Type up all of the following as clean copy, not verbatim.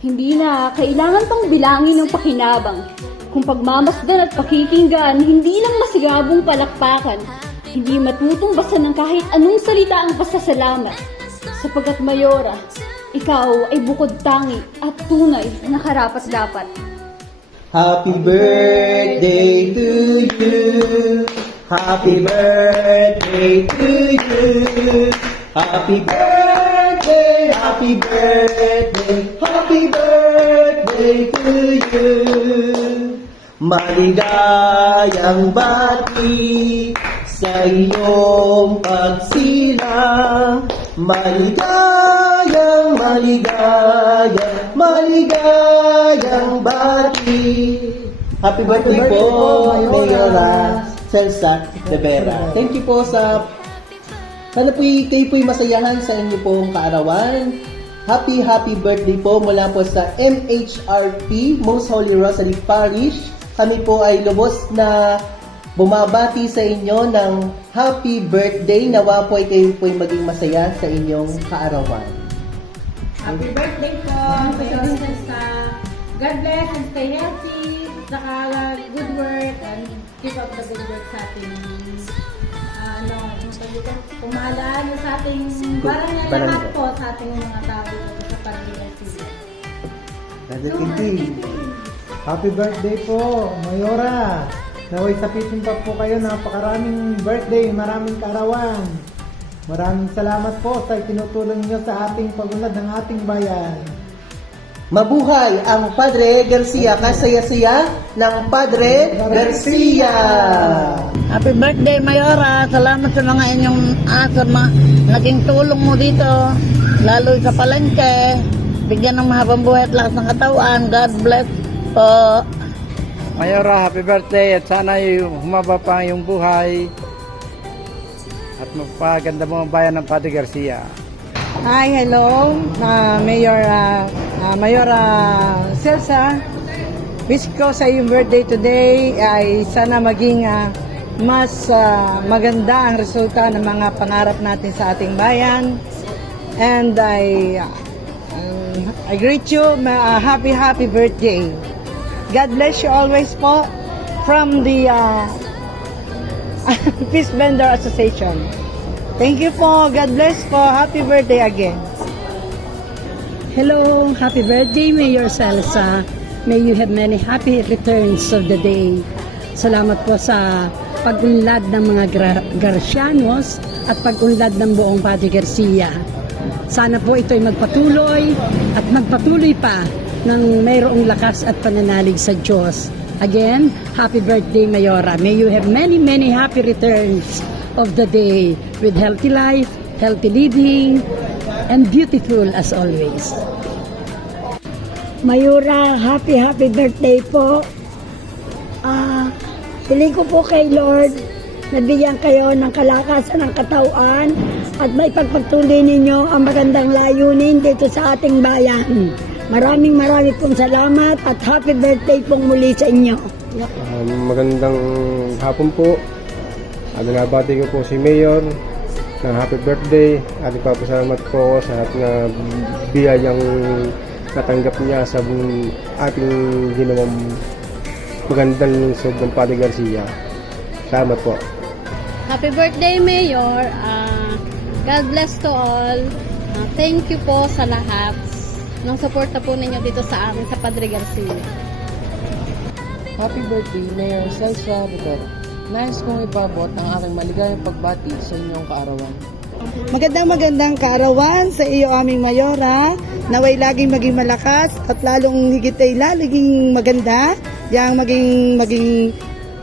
Hindi na kailangan pang bilangin ng pakinabang. Kung pagmamasdan at pakikinggan, hindi lang masigabong palakpakan. Hindi matutumbasan ng kahit anong salita ang pasasalamat. Sapagkat Mayora, ikaw ay bukod tangi at tunay na karapat-dapat. Happy birthday to you. Happy birthday to you. Happy birthday, happy birthday, happy birthday to you. Maligayang bati sa iyong pagsilang. Maligayang, maligayang, maligayang bati. Happy birthday po, Mayora Celsa de Vera. Thank you po sa... Sana po kayo po'y masayahan sa inyo pong kaarawan. Happy birthday po mula po sa MHRP, Most Holy Rosary Parish. Kami po ay lubos na bumabati sa inyo ng happy birthday. Nawa po ay kayo po'y maging masaya sa inyong kaarawan. Happy birthday po! God bless and stay healthy. Saka good work and keep up the good work sa ating pumahalaan sa ating barangay lahat po sa ating mga tao sa Pagdigasila. Happy birthday po, Mayora. Naway sapitin pa po kayo, napakaraming birthday, maraming kaarawan. Maraming salamat po sa itinutulong niyo sa ating pagunlad ng ating bayan. Mabuhay ang Padre Garcia, kasaya-saya ng Padre Garcia! Happy birthday, Mayora. Salamat sa mga inyong naging tulong mo dito. Lalo sa palengke. Bigyan ng mahabang buhay at lakas ng katawan. God bless po. Mayora, happy birthday at sana humaba pa yung buhay at magpaganda mo ang bayan ng Padre Garcia. Hi, hello, Mayora Celsa. Wish ko sa iyong birthday today ay sana maging mas maganda ang resulta ng mga pangarap natin sa ating bayan. And I greet you, happy birthday. God bless you always po from the Peace Vendor Association. Thank you po. God bless po. Happy birthday again. Hello, happy birthday, Mayor Celsa. May you have many happy returns of the day. Salamat po sa pag-unlad ng mga Garcianos at pag-unlad ng buong Padre Garcia. Sana po ito'y magpatuloy at magpatuloy pa ng mayroong lakas at pananalig sa Diyos. Again, happy birthday, Mayora. May you have many happy returns of the day with healthy life, healthy living, and beautiful as always. Mayora, happy birthday po. Piling ko po kay Lord na bigyan kayo ng kalakasan ng katawan at may pagpatuloy ninyo ang magandang layunin dito sa ating bayan. Maraming pong salamat at happy birthday pong muli sa inyo. Magandang hapon po. Nabati ko po si Mayor ng happy birthday at ipapasalamat po sa lahat na biyayang natanggap niya sa ating ginawang magandang lungsod ng Padre Garcia. Salamat po. Happy birthday, Mayor. God bless to all. Thank you po sa lahat ng suporta po ninyo dito sa amin sa Padre Garcia. Happy birthday, Mayor Celsa Rivera. Nais kong ipabot ang aking maligayang pagbati sa inyong kaarawan. Magandang kaarawan sa iyo aming Mayora. Naway laging maging malakas at lalong higit ay lalaging maganda. Yang maging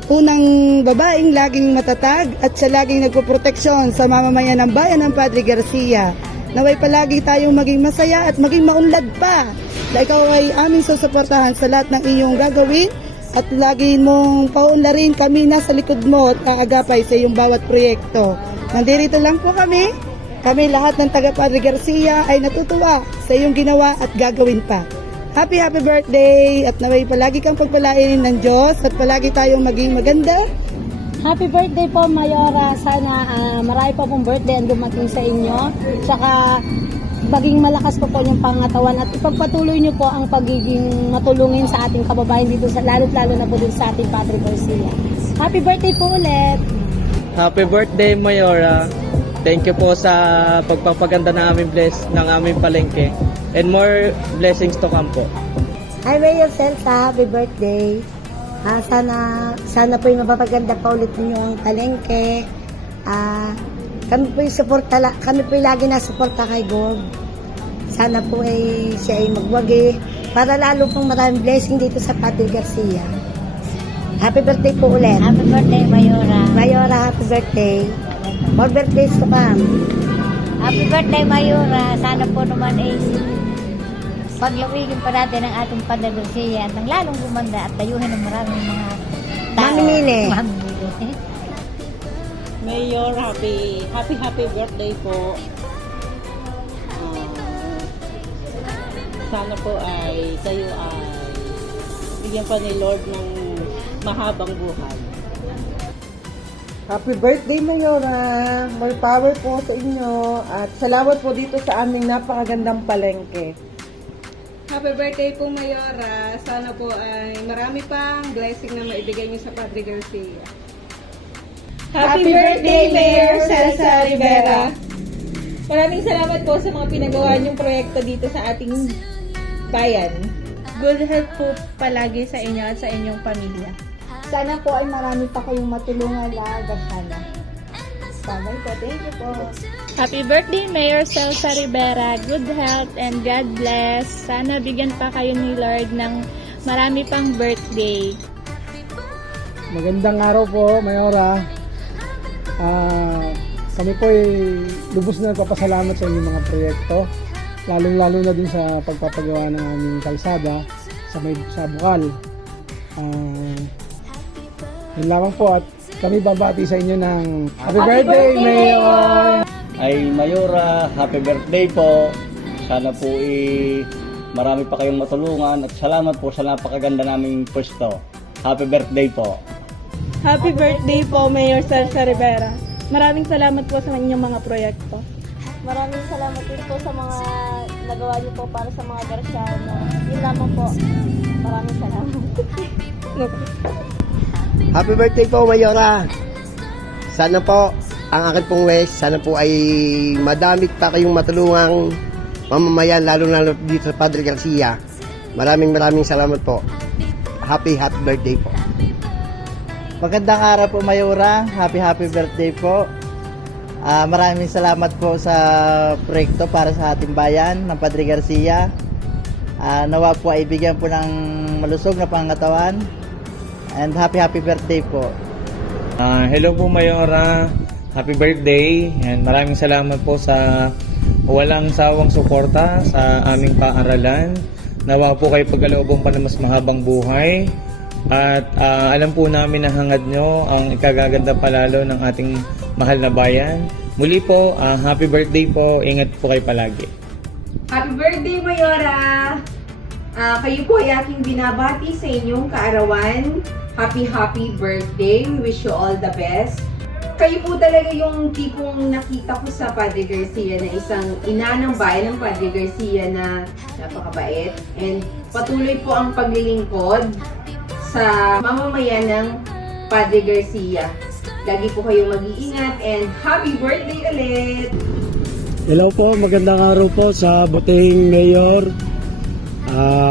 unang babaeng laging matatag at siya laging nagpoproteksyon sa mamamayan ng bayan ng Padre Garcia. Naway palagi tayong maging masaya at maging maunlad pa. Dahil ikaw ay aming susuportahan sa lahat ng iyong gagawin at lagi mong paunlarin kami nasa likod mo at aagapay sa iyong bawat proyekto. Nandito lang po kami. Kami lahat ng taga Padre Garcia ay natutuwa sa iyong ginawa at gagawin pa. Happy birthday at naway palagi kang pagpalain ng Diyos at palagi tayong maging maganda. Happy birthday po, Mayora. Sana marami pa pong birthday ang dumating sa inyo. Saka maging malakas po yung pangatawan at ipagpatuloy niyo po ang pagiging matulungin sa ating kababayan dito sa lalo na po din sa ating Padre Garcia. Happy birthday po ulit! Happy birthday, Mayora. Thank you po sa pagpapaganda ng aming palengke. And more blessings to come po. Hi, Mayor Celsa. Happy birthday. Sana po yung mapapaganda pa ulit ninyo ang palengke. Kami po lagi na suporta kay Gob. Sana po siya ay magwagi para lalo pong maraming blessing dito sa Padre Garcia. Happy birthday po ulit. Happy birthday, Mayora. Mayora, happy birthday. More birthdays to come. Happy birthday, Mayora. Sana po naman paglawigin pa natin ang ating Padre Garcia at nang lalong gumanda at tayuhin ng maraming mga tao. Mamimili. Mayor, happy birthday po. Sana po ay kayo ay bigyan pa ni Lord ng mahabang buhay. Happy birthday, Mayora! More power po sa inyo at salamat po dito sa aming napakagandang palengke. Happy birthday po, Mayora. Sana po ay marami pang blessing na maibigay niyo sa Padre Garcia. Happy birthday, Mayor Celsa Rivera. Maraming salamat po sa mga pinagawa niyong proyekto dito sa ating bayan. Good health po palagi sa inyo at sa inyong pamilya. Sana po ay marami pa kayong matulungan na Garciano. Bye po. Thank you po. Happy birthday, Mayor Celsa Rivera. Good health and God bless. Sana bigyan pa kayo ni Lord ng marami pang birthday. Magandang araw po, Mayora. Kami po ay lubos na nagpapasalamat sa inyong mga proyekto, lalong-lalo na din sa pagpapagawa ng aming kalsada sa Bukal. Yun lamang po at kami babati sa inyo ng Happy Birthday, Mayor! Ay Mayora, happy birthday po. Sana po marami pa kayong matulungan at salamat po sa napakaganda naming pwesto. Happy birthday po. Happy birthday po, Mayor Celsa Rivera. Maraming salamat po sa inyong mga proyekto. Maraming salamat din po sa mga nagawa niyo po para sa mga Garciano. Yun lamang po. Maraming salamat. Happy birthday po, Mayora. Sana po, ang akin pong wish, sana po ay madami pa kayong matulungang mamamayan, lalo dito sa Padre Garcia. Maraming salamat po. Happy birthday po. Magandang araw po, Mayora. Happy birthday po. Maraming salamat po sa proyekto para sa ating bayan ng Padre Garcia. Nawa po ay bigyan po ng malusog na pangatawan. And happy birthday po. Hello po, Mayora. Happy birthday. And maraming salamat po sa walang sawang suporta sa aming paaralan. Nawa po kayo pagkaloobong pa na mas mahabang buhay. At alam po namin na hangad nyo ang ikagaganda palalo ng ating mahal na bayan. Muli po, happy birthday po. Ingat po kayo palagi. Happy birthday, Mayora! Kayo po ay aking binabati sa inyong kaarawan. Happy birthday. We wish you all the best. Kayo po talaga yung tipong nakita ko sa Padre Garcia na isang ina ng bayan ng Padre Garcia na napakabait. And patuloy po ang paglilingkod sa mamamayan ng Padre Garcia. Lagi po kayong mag-iingat and happy birthday ulit! Hello po, magandang araw po sa buting Mayor.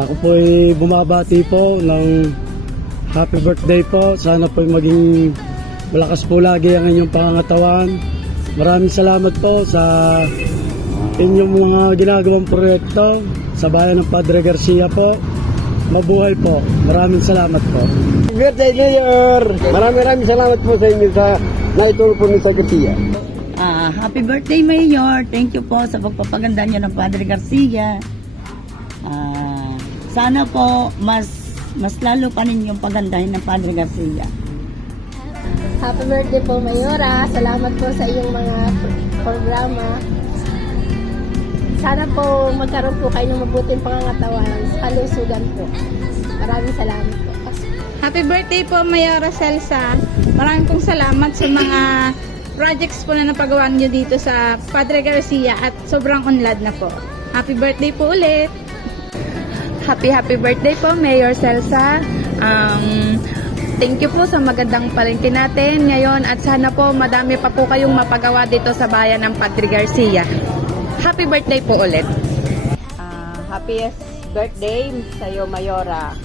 Ako po ay bumabati po ng happy birthday po. Sana po maging malakas po lagi ang inyong pangangatawan. Maraming salamat po sa inyong mga ginagawang proyekto sa bayan ng Padre Garcia po. Mabuhay po. Maraming salamat po. Happy birthday, Mayor! Maraming salamat po sa inyo sa naitulong po ni sa Garcia. Happy birthday, Mayor. Thank you po sa pagpapaganda niyo ng Padre Garcia. Sana po mas lalo pa ninyong pagandahin ng Padre Garcia. Happy birthday po, Mayora. Salamat po sa iyong mga programa. Sana po magkaroon po kayo ng mabuting pangangatawan sa kalusugan po. Maraming salamat po. Happy birthday po, Mayora Celsa. Maraming pong salamat sa mga projects po na napagawa niyo dito sa Padre Garcia at sobrang unlad na po. Happy birthday po ulit! Happy birthday po, Mayor Celsa. Thank you po sa magandang palengke natin ngayon at sana po madami pa po kayong mapagawa dito sa bayan ng Padre Garcia. Happy birthday po ulit. Happiest birthday sa iyo, Mayora.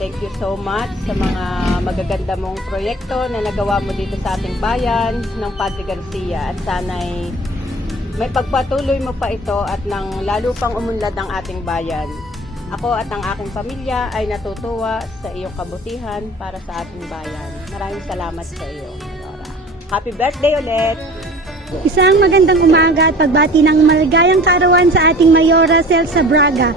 Thank you so much sa mga magaganda mong proyekto na nagawa mo dito sa ating bayan ng Padre Garcia at sana'y may pagpatuloy mo pa ito at nang lalo pang umunlad ang ating bayan. Ako at ang aking pamilya ay natutuwa sa iyong kabutihan para sa ating bayan. Maraming salamat sa iyo, Mayora. Happy birthday ulit! Isang magandang umaga at pagbati ng maligayang kaarawan sa ating Mayora Celsa Braga.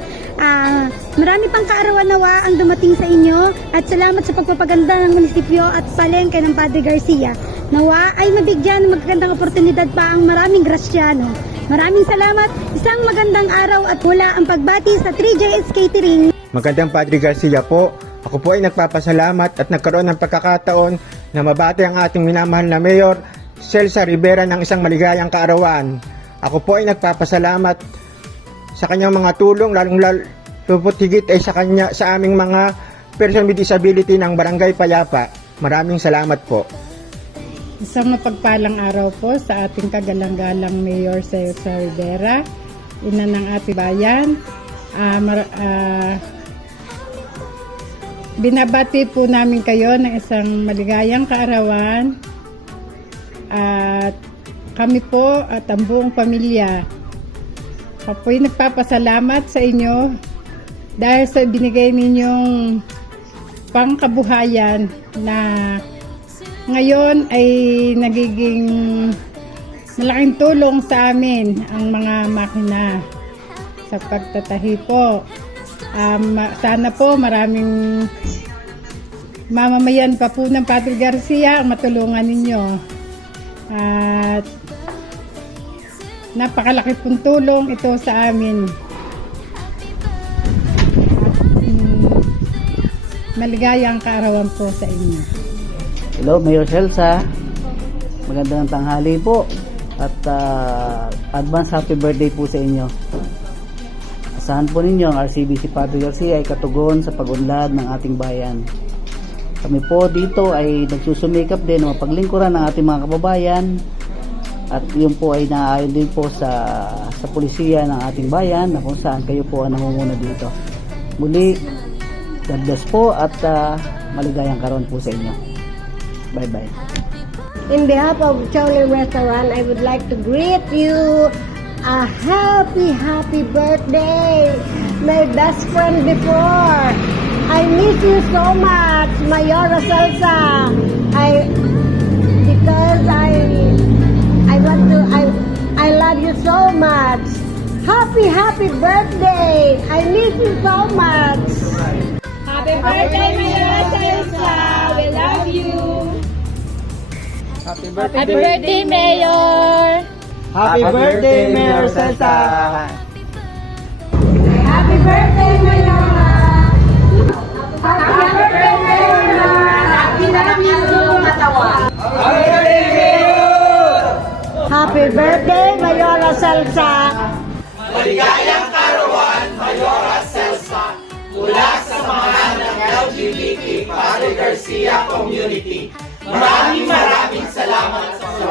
Marami pang kaarawan nawa ang dumating sa inyo at salamat sa pagpapaganda ng munisipyo at palengke ng Padre Garcia. Nawa ay mabigyan ng magagandang oportunidad pa ang maraming Graciano. Maraming salamat, isang magandang araw at mula ang pagbati sa 3JS Catering. Magandang Padre Garcia po. Ako po ay nagpapasalamat at nagkaroon ng pagkakataon na mabati ang ating minamahal na Mayor Celsa Rivera ng isang maligayang kaarawan. Ako po ay nagpapasalamat sa kanyang mga tulong, lalong lupot higit ay sa aming mga person with disability ng Barangay Payapa. Maraming salamat po. Isang mapagpalang araw po sa ating kagalang-galang Mayor Celsa Rivera, ina ng ating bayan. Binabati po namin kayo ng isang maligayang kaarawan at kami po at ang buong pamilya. Ako po'y nagpapasalamat sa inyo dahil sa binigay ninyong pangkabuhayan na ngayon ay nagiging malaking tulong sa amin ang mga makina sa pagtatahi po. Sana po maraming mamamayan pa po ng Padre Garcia ang matulungan ninyo. At napakalaki pong tulong ito sa amin. Maligayang kaarawan po sa inyo. Hello, Mayor Celsa. Magandang tanghali po at advance happy birthday po sa inyo. Asahan po ninyo ang RCBC Padre Garcia ay katugon sa pag-unlad ng ating bayan. Kami po dito ay nagsusumikap din na mapaglingkuran ng ating mga kababayan at yun po ay naaayon din po sa pulisiya ng ating bayan na kung saan kayo po ang namumuna dito. Muli, God bless po at maligayang karoon po sa inyo. Bye-bye. In behalf of Chowley Restaurant, I would like to greet you a happy birthday, my best friend before. I miss you so much, Mayora Celsa. I love you so much. Happy birthday. I miss you so much. Happy birthday, Mayora Celsa. We love you. Happy birthday, Mayor. Happy birthday, Mayor Celsa. Happy birthday, Mayora. Happy birthday, Mayora. Happy Happy birthday, Mayora Celsa. Maligayang kaarawan, Mayora Celsa, mula sa mga ng LGBT Padre Garcia Community. Maraming salamat sa